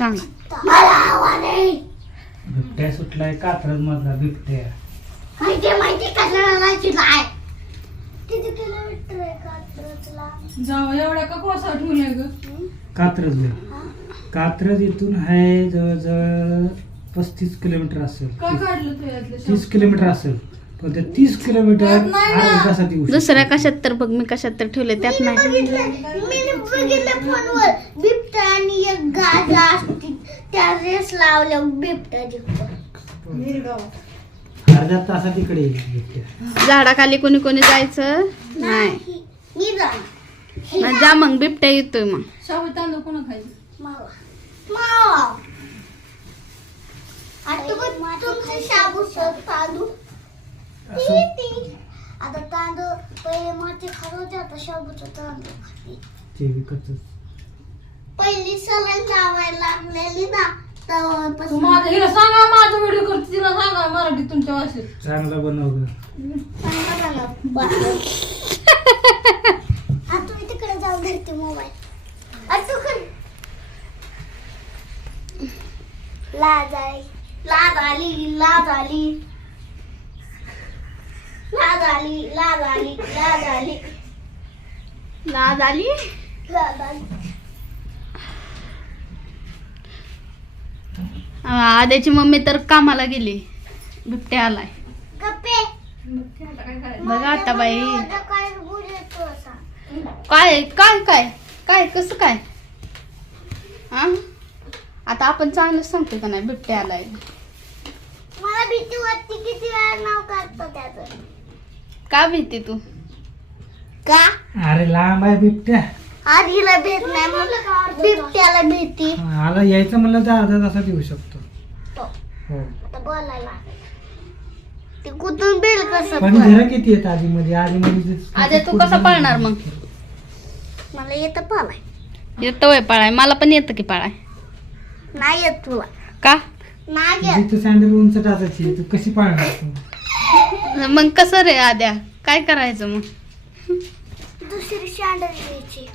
सांग. बिबट्या सुटलाय कात्रज मधला बिबट्या. जाऊ एवढ्या का कोसा ठेवलाय ग? कात्रज इथून आहे जवळजवळ 35 किलोमीटर असेल, का काढलं तू यातलं 30 किलोमीटर असेल. पण ते 30 किलोमीटर अर्ध्या तासात येऊ शकतो. दुसऱ्या कशात तर बघ, मी कशात तर ठेवले त्यात नाही. फोनवर बिबट्या आणि एक गाजा असते त्या रेस लावल्या बिबट्या जिंकतो. अर्ध्या तासात इकडे येईल बिबट्या. झाडाखाली कोणी कोणी जायचं नाही. मी जा मग जा मग, बिबट्या येतोय मग. शाहू तांदूळ कोणा खायचं? मावा मावा आता बघ तुमचे शाबूचं तांदूळ आता तांदूळ पहिले माती खात होते, आता शाबूचं तांदूळ खाते. ते विकतच. पहिली सलाईन लावायला लागलेली ना तू तेव्हापासून माझ्या हिला सांगा, माझा व्हिडिओ करते तिला सांगा मराठी तुमच्या भाषेत. चांगला बनव ग. चांगला झाला. आता तुम्ही तिकडे जाऊन धरते मोबाईल. आता लाज आली लाज आली लाज आली लाज आली लाज आली लाज आली लाज आली. लाज आली. आद्याची मम्मी तर कामाला गेली, बिबट्या आलाय. गप्पे काय करायचं? बघा आता बाई, आता काय बोलतो असा काय काय काय काय कसं काय हा. आता आपण चांगलंच सांगतो का नाही, बिबट्या आलाय. मला भीती वाटते, किती वेळा नाव काढतो त्याचं. का भीती तू? का अरे लांब आहे बिबट्या. आधीला भीत नाही, मग बिबट्याला भीती. आला यायचं म्हणलं तर अर्ध्या तासात येऊ शकतो. हो. आता बोलायला ते कुठून बिल कसं पण घरं किती आहेत आधी मध्ये आद्या तू कसा पाळणार मग? मला येतं पालाय येतं वय पाळाय, मला पण येतं की पाळाय. नाही येत तुला. का? नाही येत. जिथं सँडल उंच टाचायची तू कशी पाळणार तू? मग कसं रे आद्या, काय करायचं मग? दुसरी शँडल घ्यायची.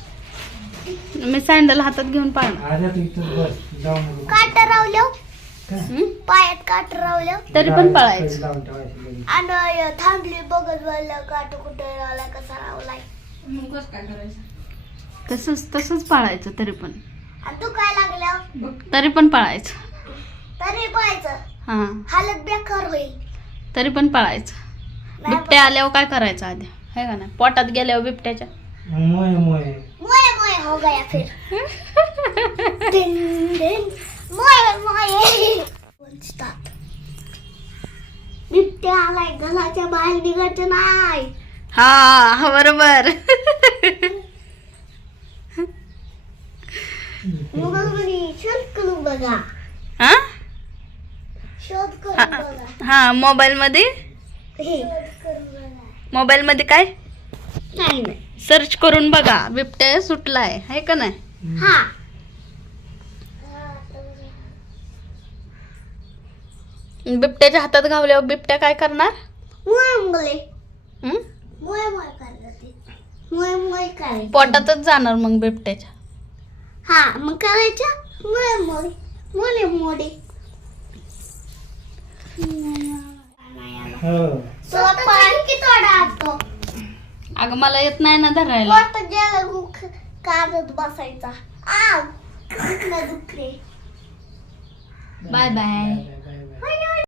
मी सँडल हातात घेऊन पाळणार. आधी तू इथं बस जाऊ नको. काटा रावल्या काय? पायात काट रावल्या तरी पण पाळायचं. लावून ठेवायची लगेच. आणि थांबली बघत बोललं काट कुठे रावलाय कसा रावलाय. मग कसं काय करायचं? तसंच पाळायचं तरी पण. आणि तू काय लागल्या तरी पण पाळायचं. तरी पाहायचं हा, हालत बेकार होईल. तरी पण पाळायचं. नाही बिबट्या आल्यावर काय करायचं आद्या, है का नाही? पोटात गेल्यावर बिबट्याच्या. मोय मोय मोये मोये हो गया फिर. दिन दिन मोये मोये बोलतात. बिबट्या आलाय, घराच्या बाहेर निघायचं नाही. हा बरोबर. मग शोध करून बघा, हा शोध करून बघा. हा, मोबाईल मध्ये. शोध करून बघा. मोबाईल मध्ये काय नाही नाही. सर्च करून बघा, बिबट्या सुटलाय, है का नाही? हा बिबट्याच्या हातात घावल्यावर बिबट्या काय करणार? मोये मोये हं? मोये मोये करायचं ते. मोये मोये करायचं. पोटातच जाणार मग बिबट्याच्या. हा मग करायचं मोये मोये मोले मोडे. हो. किती थोडा असतो. अगं मला येत नाही ना धरायला. आता गेला कागद बसायचा. आ दुखरे. Bye bye.